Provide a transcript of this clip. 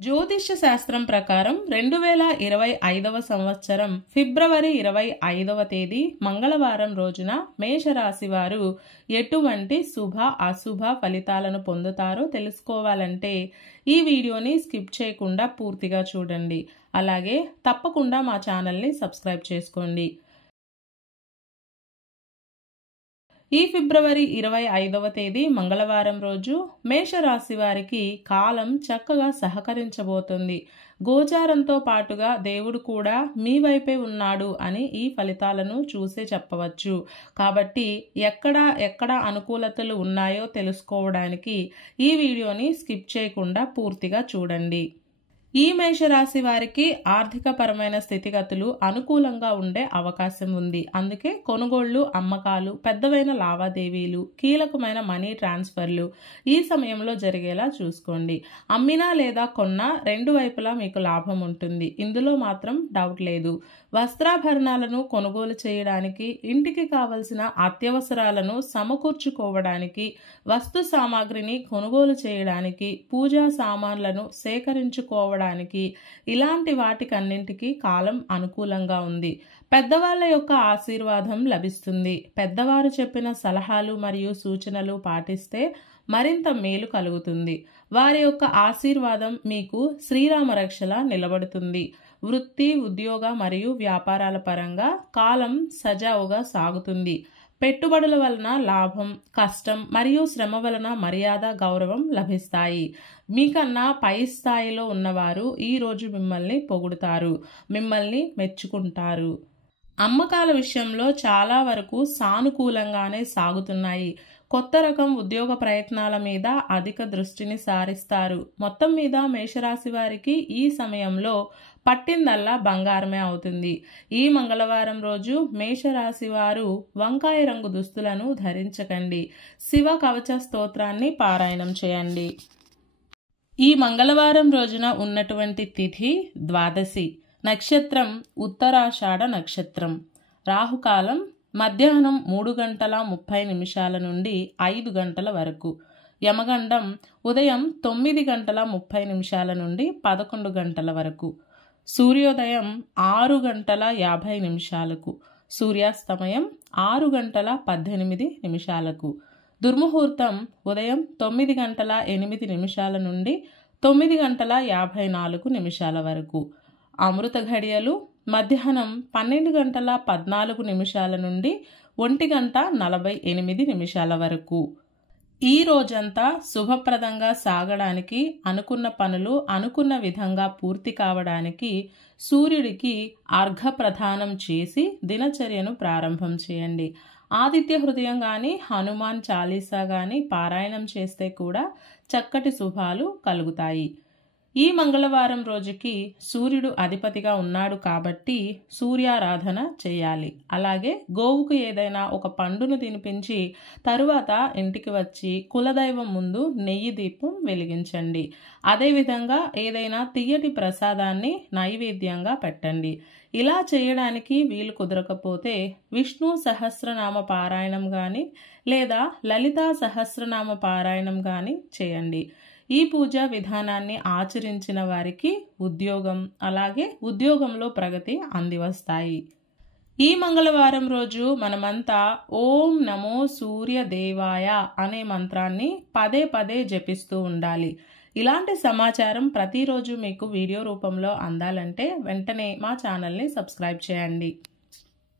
జ్యోతిష్య శాస్త్రం ప్రకారం 2025వ సంవత్సరం ఫిబ్రవరి 25వ తేదీ మంగళవారం రోజున మేషరాశి వారు ఎటువంటి శుభ అశుభ ఫలితాలను పొందుతారో తెలుసుకోవాలంటే ఈ వీడియోని స్కిప్ చేయకుండా పూర్తిగా చూడండి. అలాగే తప్పకుండా మా ఛానల్ని సబ్స్క్రైబ్ చేసుకోండి. ఈ ఫిబ్రవరి 25వ తేదీ మంగళవారం రోజు మేషరాశి వారికి కాలం చక్కగా సహకరించబోతుంది. గోచారంతో పాటుగా దేవుడు కూడా మీ వైపే ఉన్నాడు అని ఈ ఫలితాలను చూసే చెప్పవచ్చు. కాబట్టి ఎక్కడ అనుకూలతలు ఉన్నాయో తెలుసుకోవడానికి ఈ వీడియోని స్కిప్ చేయకుండా పూర్తిగా చూడండి. ఈ మేషరాశి వారికి ఆర్థిక పరమైన స్థితిగతులు అనుకూలంగా ఉండే అవకాశం ఉంది. అందుకే కొనుగోళ్లు, అమ్మకాలు, పెద్దవైన లావాదేవీలు, కీలకమైన మనీ ట్రాన్స్ఫర్లు ఈ సమయంలో జరిగేలా చూసుకోండి. అమ్మినా లేదా కొన్నా రెండు వైపులా మీకు లాభం ఉంటుంది. ఇందులో మాత్రం డౌట్ లేదు. వస్త్రాభరణాలను కొనుగోలు చేయడానికి, ఇంటికి కావలసిన అత్యవసరాలను సమకూర్చుకోవడానికి, వస్తు సామాగ్రిని కొనుగోలు చేయడానికి, పూజా సామాన్లను సేకరించుకోవడానికి, ఇలాంటి వాటికన్నింటికి కాలం అనుకూలంగా ఉంది. పెద్దవాళ్ళ యొక్క ఆశీర్వాదం లభిస్తుంది. పెద్దవారు చెప్పిన సలహాలు మరియు సూచనలు పాటిస్తే మరింత మేలు కలుగుతుంది. వారి యొక్క ఆశీర్వాదం మీకు శ్రీరామ రక్షలా నిలబడుతుంది. వృత్తి, ఉద్యోగ మరియు వ్యాపారాల పరంగా కాలం సజావుగా సాగుతుంది. పెట్టుబడుల వలన లాభం, కష్టం మరియు శ్రమ వలన మర్యాద, గౌరవం లభిస్తాయి. మీకన్నా పై స్థాయిలో ఉన్నవారు ఈ రోజు మిమ్మల్ని పొగుడుతారు, మిమ్మల్ని మెచ్చుకుంటారు. అమ్మకాల విషయంలో చాలా వరకు సానుకూలంగానే సాగుతున్నాయి. కొత్త రకం ఉద్యోగ ప్రయత్నాల మీద అధిక దృష్టిని సారిస్తారు. మొత్తం మీద మేషరాశి వారికి ఈ సమయంలో పట్టిందల్లా బంగారమే అవుతుంది. ఈ మంగళవారం రోజు మేషరాశి వారు వంకాయ రంగు దుస్తులను ధరించకండి. శివ కవచ స్తోత్రాన్ని పారాయణం చేయండి. ఈ మంగళవారం రోజున ఉన్నటువంటి తిథి ద్వాదశి, నక్షత్రం ఉత్తరాషాఢ నక్షత్రం, రాహుకాలం మధ్యాహ్నం 3:30 నుండి 5 గంటల వరకు, యమగండం ఉదయం 9:30 నుండి 11 గంటల వరకు, సూర్యోదయం 6:50, సూర్యాస్తమయం 6:18, దుర్ముహూర్తం ఉదయం 9:08 నుండి 9:54 వరకు, అమృత ఘడియలు మధ్యాహ్నం 12:14 నుండి 1:48 వరకు. ఈ రోజంతా శుభప్రదంగా సాగడానికి, అనుకున్న పనులు అనుకున్న విధంగా పూర్తి కావడానికి సూర్యుడికి అర్ఘ్య ప్రదానం చేసి దినచర్యను ప్రారంభం చేయండి. ఆదిత్య హృదయం కానీ, హనుమాన్ చాలీసా కానీ పారాయణం చేస్తే కూడా చక్కటి శుభాలు కలుగుతాయి. ఈ మంగళవారం రోజుకి సూర్యుడు అధిపతిగా ఉన్నాడు కాబట్టి సూర్యారాధన చేయాలి. అలాగే గోవుకు ఏదైనా ఒక పండును తినిపించి తరువాత ఇంటికి వచ్చి కులదైవం ముందు నెయ్యి దీపం వెలిగించండి. అదేవిధంగా ఏదైనా తియ్యటి ప్రసాదాన్ని నైవేద్యంగా పెట్టండి. ఇలా చేయడానికి వీలు కుదరకపోతే విష్ణు సహస్రనామ పారాయణం కానీ లేదా లలితా సహస్రనామ పారాయణం కానీ చేయండి. ఈ పూజా విధానాన్ని ఆచరించిన వారికి ఉద్యోగం, అలాగే ఉద్యోగంలో ప్రగతి అందివస్తాయి. ఈ మంగళవారం రోజు మనమంతా ఓం నమో సూర్య దేవాయ అనే మంత్రాన్ని పదే పదే జపిస్తూ ఉండాలి. ఇలాంటి సమాచారం ప్రతిరోజు మీకు వీడియో రూపంలో అందాలంటే వెంటనే మా ఛానల్ని సబ్స్క్రైబ్ చేయండి.